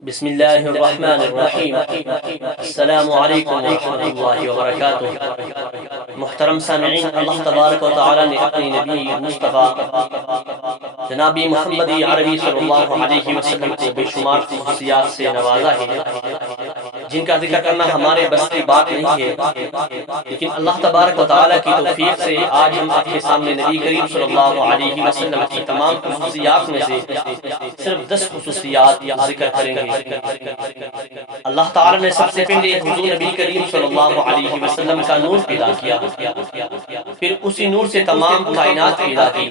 بسم اللہ الرحمن الرحیم۔ السلام علیکم ورحمۃ اللہ وبرکاتہ۔ محترم سامعین، اللہ تبارک و تعالی نے اپنی نبی مصطفیٰ جناب محمد عربی صلی اللہ علیہ وسلم کو بے شمار خصوصیات سے نوازا ہے جن کا ذکر کرنا ہمارے بس کی بات نہیں ہے، لیکن اللہ تبارک و تعالیٰ کی توفیق سے آج ہم آپ کے سامنے نبی کریم صلی اللہ علیہ وسلم کی تمام خصوصیات میں سے صرف 10 خصوصیات ذکر کریں گے۔ اللہ تعالیٰ نے سب سے پہلے حضور نبی کریم صلی اللہ علیہ وسلم کا نور پیدا کیا، پھر اسی نور سے تمام کائنات پیدا کی۔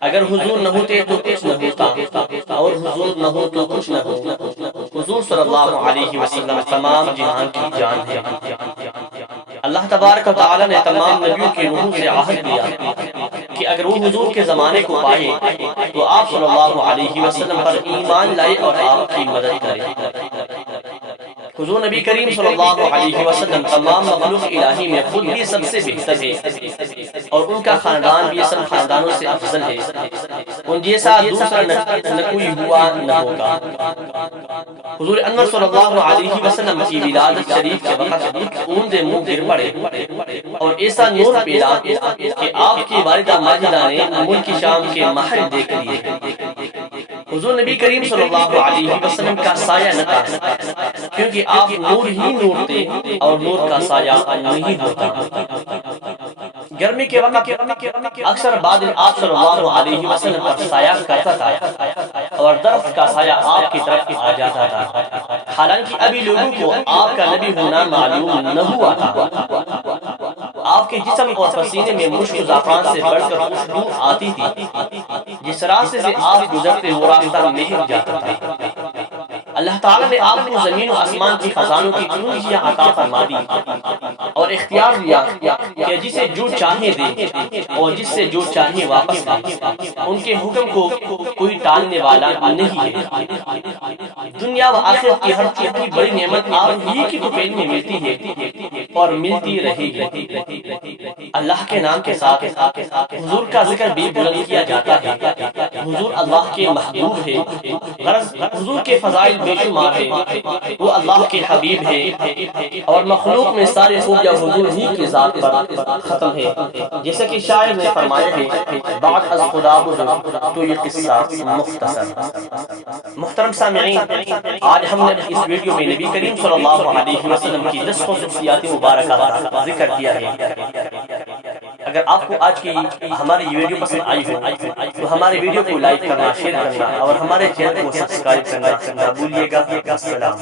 اگر حضور نہ ہوتے تو کچھ نہ ہوتا، اور حضور نہ ہو تو کچھ نہ ہو۔ حضور صلی اللہ علیہ وسلم تمام جہان کی جان ہے۔ اللہ تبارک و تعالیٰ نے تمام نبیوں کی روحوں سے عہد لیا کہ اگر وہ حضور کے زمانے کو پائے تو آپ صلی اللہ علیہ وسلم پر ایمان لائے اور آپ کی مدد کرے۔ حضور نبی کریم صلی اللہ علیہ وسلم تمام مخلوق الہی میں خود بھی سب سے بہتر ہے، اور ان کا خاندان بھی سب خاندانوں سے افضل ہے۔ ان جیسا دوسرا نہ کوئی ہوا نہ ہوگا۔ حضور انور صلی اللہ علیہ وسلم کی ولادت شریف کے وقت اون منہ گر پڑے اور ایسا نور پیدا کہ آپ کی والدہ ماجدہ نے ملک شام کے محل دیکھ لیے۔ حضور نبی کریم صلی اللہ علیہ وسلم کا سایہ نہ تھا، کیونکہ آپ نور ہی نور تھے اور نور کا سایہ نہیں ہوتا۔ گرمی کے وقت اکثر بادل آپ صلی اللہ علیہ وسلم پر سایہ کرتا تھا اور درخت کا سایہ آپ کی طرف آ جاتا تھا، حالانکہ ابھی لوگوں کو آپ کا نبی ہونا معلوم نہ ہوا تھا۔ آپ کے جسم اور پسینے میں مشک زعفران سے بڑھ کر خوشبو آتی تھی، جس راستے سے آپ گزرتے وہ راستہ مہک جاتا تھا۔ اللہ تعالیٰ نے آپ کو زمین و آسمان کی خزانوں کی کنجیاں عطا فرما دی اور اختیار دیا کہ جسے جو چاہے دے اور جس سے جو چاہے واپس لے۔ ان کے حکم کو کوئی ٹالنے والا نہیں ہے۔ دنیا و آخرت کی ہر چیز کی بڑی نعمت آپ ہی کی توفیق میں ملتی ہے اور ملتی رہے گی۔ اللہ کے نام کے ساتھ حضور کا ذکر بھی بلند کیا جاتا ہے۔ حضور اللہ کے محبوب ہے، غرض حضور کے فضائل بے شمار ہے۔ وہ اللہ کے حبیب ہے اور مخلوق میں سارے خوبیاں حضور ہی کی ذات پر ختم ہے، جیسا کہ شاعر نے فرمایا ہے، بعد از خدا بزرگ تو یہ قصہ مختصر۔ محترم سامعین، آج ہم نے اس ویڈیو میں نبی کریم صلی اللہ علیہ وسلم کی 10 خصوصیات مبارکہ کا ذکر کیا ہے۔ اگر آپ کو آج کی ہماری یہ ویڈیو پسند آئی ہو تو ہمارے ویڈیو کو لائک کرنا، شیئر کرنا اور ہمارے چینل کو سبسکرائب کرنا نہ بھولیے گا۔ السلام۔